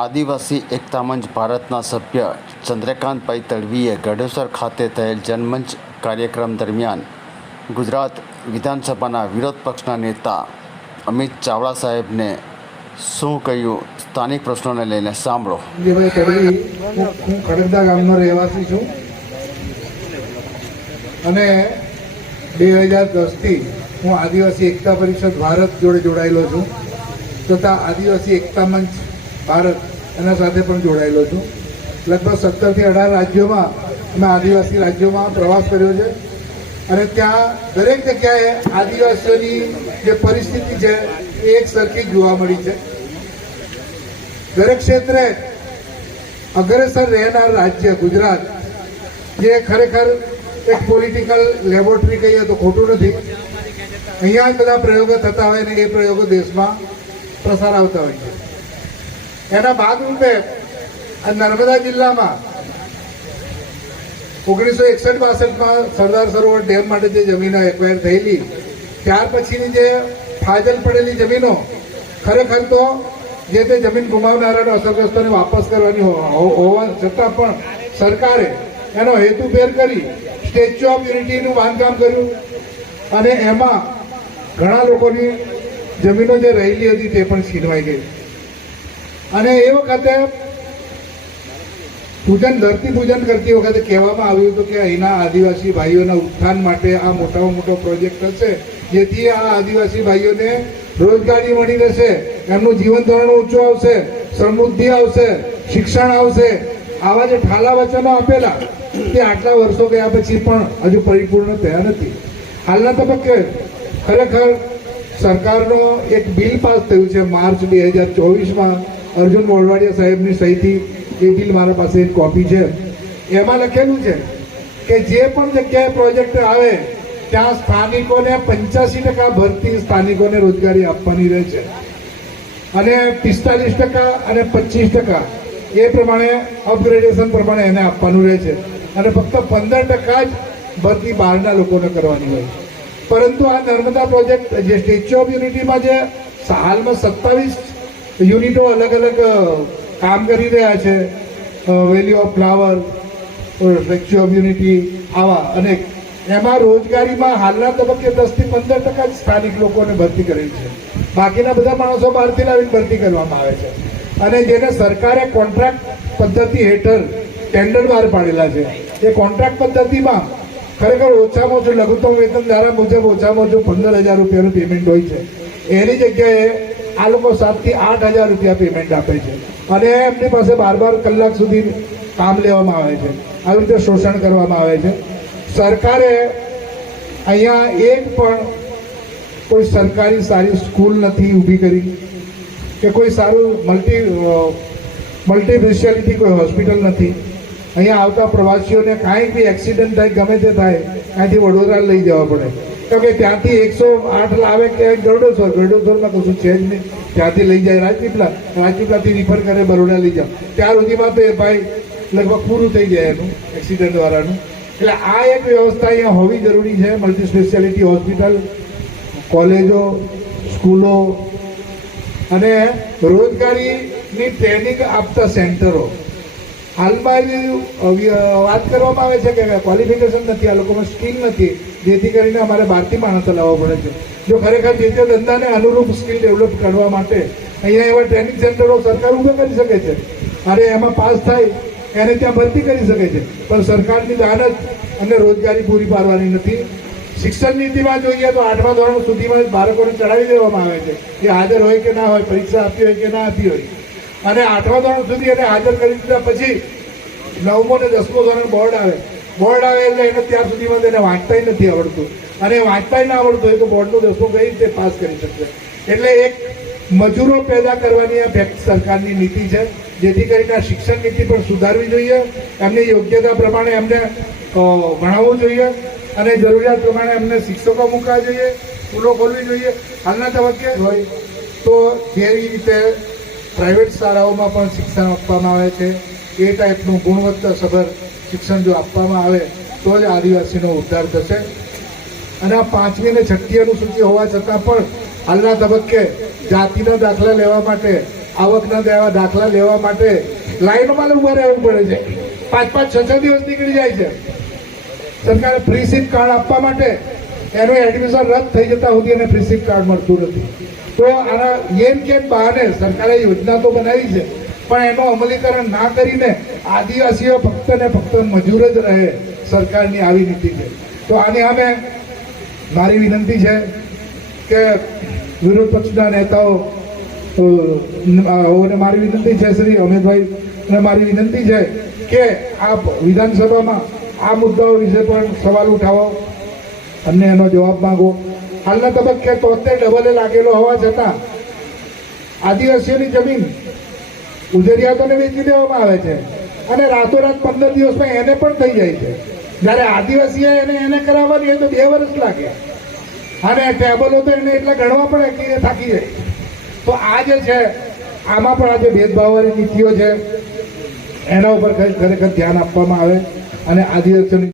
આદિવાસી એકતા મંચ ભારતના સભ્ય ચંદ્રકાંતભાઈ તડવીએ ગઢેસર ખાતે થયેલ જનમંચ કાર્યક્રમ દરમિયાન ગુજરાત વિધાનસભાના વિરોધ પક્ષના નેતા અમિત ચાવડા સાહેબને શું કહ્યું? સ્થાનિક પ્રશ્નોને લઈને સાંભળો. હું ખડકદા ગામનો રહેવાસી છું. અને બે હજાર દસથી હું આદિવાસી એકતા પરિષદ ભારત જોડે જોડાયેલો છું. તથા આદિવાસી એકતા મંચ ભારત એના સાથે પણ જોડાયેલો છું. લગભગ સત્તરથી અઢાર રાજ્યોમાં, અમે આદિવાસી રાજ્યોમાં પ્રવાસ કર્યો છે. અને ત્યાં દરેક જગ્યાએ આદિવાસીઓની જે પરિસ્થિતિ છે, એ એક સરખી જોવા મળી છે. દરેક ક્ષેત્રે અગ્રેસર રહેનાર રાજ્ય ગુજરાત, જે ખરેખર એક પોલિટિકલ લેબોરેટરી કહીએ તો ખોટું નથી. અહીંયા જ બધા પ્રયોગો થતા હોય ને એ પ્રયોગો દેશમાં પ્રસાર આવતા હોય છે. એના ભાગરૂપે નર્મદા જિલ્લામાં ઓગણીસો એકસઠ બાસઠમાં સરદાર સરોવર ડેમ માટે જે જમીનો એક્વાયર થયેલી, ત્યાર પછીની જે ફાજલ પડેલી જમીનો, ખરેખર તો જે તે જમીન ગુમાવનારાને અસરગ્રસ્તોને વાપસ કરવાની હોવા છતાં પણ સરકારે એનો હેતુભેર કરી સ્ટેચ્યુ ઓફ યુનિટીનું બાંધકામ કર્યું અને એમાં ઘણા લોકોની જમીનો જે રહેલી હતી તે પણ છીનવાઈ ગઈ. અને એ વખતે પૂજન, ધરતી પૂજન કરતી વખતે કહેવામાં આવ્યું હતું કે અહીંના આદિવાસી ભાઈઓના ઉત્થાન માટે આ મોટામાં મોટો પ્રોજેક્ટ હશે, જેથી આ આદિવાસી ભાઈઓને રોજગારી મળી રહેશે, એમનું જીવન ધોરણ ઊંચું આવશે, સમૃદ્ધિ આવશે, શિક્ષણ આવશે. આવા જે ઠાલા વચનો આપેલા, તે આટલા વર્ષો ગયા પછી પણ હજુ પરિપૂર્ણ થયા નથી. હાલના તબક્કે ખરેખર સરકારનો એક બિલ પાસ થયું છે માર્ચ બે હજાર ચોવીસમાં. અર્જુન મોરવાડિયા સાહેબની સહીથી એ બિલ મારા પાસે એક કોપી છે. એમાં લખેલું છે કે જે પણ જગ્યાએ પ્રોજેક્ટ આવે, ત્યાં સ્થાનિકોને પંચ્યાસી ટકા ભરતી સ્થાનિકોને રોજગારી આપવાની રહે છે. અને પિસ્તાલીસ ટકા અને પચીસ ટકા એ પ્રમાણે અપગ્રેડેશન પ્રમાણે એને આપવાનું રહે છે. અને ફક્ત પંદર ટકા જ ભરતી બહારના લોકોને કરવાની હોય પરંતુ આ નર્મદા પ્રોજેક્ટ જે સ્ટેચ્યુ ઓફ યુનિટીમાં જે હાલમાં સત્તાવીસ યુનિટો અલગ અલગ કામ કરી રહ્યા છે. Valley of flower statue of unity આવા. અને એમાં રોજગારીમાં હાલના તબક્કે દસથી પંદર ટકા જ સ્થાનિક લોકોને ભરતી કરેલી છે. બાકીના બધા માણસો બહારથી લાવીને ભરતી કરવામાં આવે છે. અને જેને સરકારે કોન્ટ્રાક્ટ પદ્ધતિ હેઠળ ટેન્ડર બહાર પાડેલા છે, એ કોન્ટ્રાક્ટ પદ્ધતિમાં ખરેખર ઓછામાં ઓછું લઘુત્તમ વેતન ધારા મુજબ ઓછામાં ઓછું પંદર હજાર રૂપિયાનું પેમેન્ટ હોય છે. એની જગ્યાએ આ લોકો સાતથી આઠ હજાર રૂપિયા પેમેન્ટ આપે છે. અને એમની પાસે બાર બાર કલાક સુધી કામ લેવામાં આવે છે. આવી રીતે શોષણ કરવામાં આવે છે. સરકારે અહીંયા એક પણ કોઈ સરકારી સારી સ્કૂલ નથી ઊભી કરી કે કોઈ સારું મલ્ટી મલ્ટી સ્પેશિયાલિટી કોઈ હોસ્પિટલ નથી. અહીંયા આવતા પ્રવાસીઓને કાંઈ બી એક્સિડન્ટ થાય, ગમે તે થાય, ત્યાંથી વડોદરા લઈ જવા પડે. તો કે ત્યાંથી એકસો આઠ લાવે કે ગરડોસર ગરડોસરમાં કશું છે જ નહીં. ત્યાંથી લઈ જાય રાજપીપલા. રાજપીપલાથી રિફર કરે, બરોડા લઈ જાઓ. ત્યાર સુધીમાં તો એ ભાઈ લગભગ પૂરું થઈ જાય એનું એક્સિડન્ટ દ્વારાનું એટલે આ એક વ્યવસ્થા અહીંયા હોવી જરૂરી છે. મલ્ટી સ્પેશિયાલિટી હોસ્પિટલ કોલેજો, સ્કૂલો અને રોજગારીની ટ્રેનિંગ આપતા સેન્ટરો. હાલમાં વાત કરવામાં આવે છે કે ક્વોલિફિકેશન નથી, આ લોકોમાં સ્કિલ નથી. જેથી કરીને અમારે બહારથી માણસો લાવવા પડે છે. જો ખરેખર જે તે ધંધાને અનુરૂપ સ્કિલ ડેવલપ કરવા માટે અહીંયા એવા ટ્રેનિંગ સેન્ટરો સરકાર ઊભા કરી શકે છે. અને એમાં પાસ થાય, એને ત્યાં ભરતી કરી શકે છે. પણ સરકારની દાનત અને રોજગારી પૂરી પાડવાની નથી. શિક્ષણ નીતિમાં જોઈએ તો આઠમા ધોરણ સુધીમાં જ બાળકોને ચડાવી દેવામાં આવે છે. એ હાજર હોય કે ના હોય, પરીક્ષા આપી હોય કે ના આપી હોય. અને આઠમા ધોરણ સુધી એને હાજર કરી દીધા પછી નવમો ને દસમો ધોરણ બોર્ડ આવે. બોર્ડ આવે એટલે એને ત્યાં સુધીમાં તેને વાંચતાય નથી આવડતું. અને વાંચતાય ના આવડતું હોય તો બોર્ડનું દસમું કઈ રીતે પાસ કરી શકશે? એટલે એક મજૂરો પેદા કરવાની આ સરકારની નીતિ છે, જેથી કરીને આ શિક્ષણ નીતિ પણ સુધારવી જોઈએ. એમની યોગ્યતા પ્રમાણે એમને ભણાવવું જોઈએ અને જરૂરિયાત પ્રમાણે એમને શિક્ષકો મૂકવા જોઈએ, સ્કૂલો ખોલવી જોઈએ. હાલના તબક્કે હોય તો જેવી રીતે પ્રાઇવેટ શાળાઓમાં પણ શિક્ષણ આપવામાં આવે છે, એ ટાઈપનું ગુણવત્તાસભર શિક્ષણ જો આપવામાં આવે, તો જ આદિવાસીનો ઉદ્ધાર થશે. અને આ પાંચમી અને છઠ્ઠી અનુસૂચિ હોવા છતાં પણ, હાલના તબક્કે જાતિના દાખલા લેવા માટે, આવકના દેવા દાખલા લેવા માટે લાઈનમાં ઊભા રહેવું પડે છે. પાંચ પાંચ, છ છ દિવસ નીકળી જાય છે. સરકારે ફ્રી સીટ કાર્ડ આપવા માટે એનું એડમિશન રદ થઈ જતા સુધી એને ફ્રી સીટ કાર્ડ મળતું નથી. તો આના એમ કેમ બહાને સરકારે યોજના તો બનાવી છે. પણ એનું અમલીકરણ ના કરીને આદિવાસીઓ ફક્ત ને ફક્ત મજૂર જ રહે સરકારની આવી નીતિ છે. તો આની સામે મારી વિનંતી છે કે વિરોધ પક્ષના નેતાઓ મારી વિનંતી છે શ્રી અમિતભાઈ, ને મારી વિનંતી છે કે આપ વિધાનસભામાં આ મુદ્દાઓ વિશે પણ સવાલ ઉઠાવો અને એનો જવાબ માંગો. હાલના તબક્કે તોતેર ડબલે લાગેલો હોવા છતાં આદિવાસીઓની જમીન ઉજરિયાતોને વેચી દેવામાં આવે છે. અને રાતોરાત પંદર દિવસમાં એને પણ થઈ જાય છે. જ્યારે આદિવાસીએ એને એને કરાવવાની હોય તો બે વર્ષ લાગે. અને ટેબલો તો એને એટલા ગણવા પડે કે એ થાકી જાય તો આ જે છે, આમાં પણ આજે ભેદભાવવાળી નીતિઓ છે. એના ઉપર ખરેખર ધ્યાન આપવામાં આવે. અને આદિવાસીઓની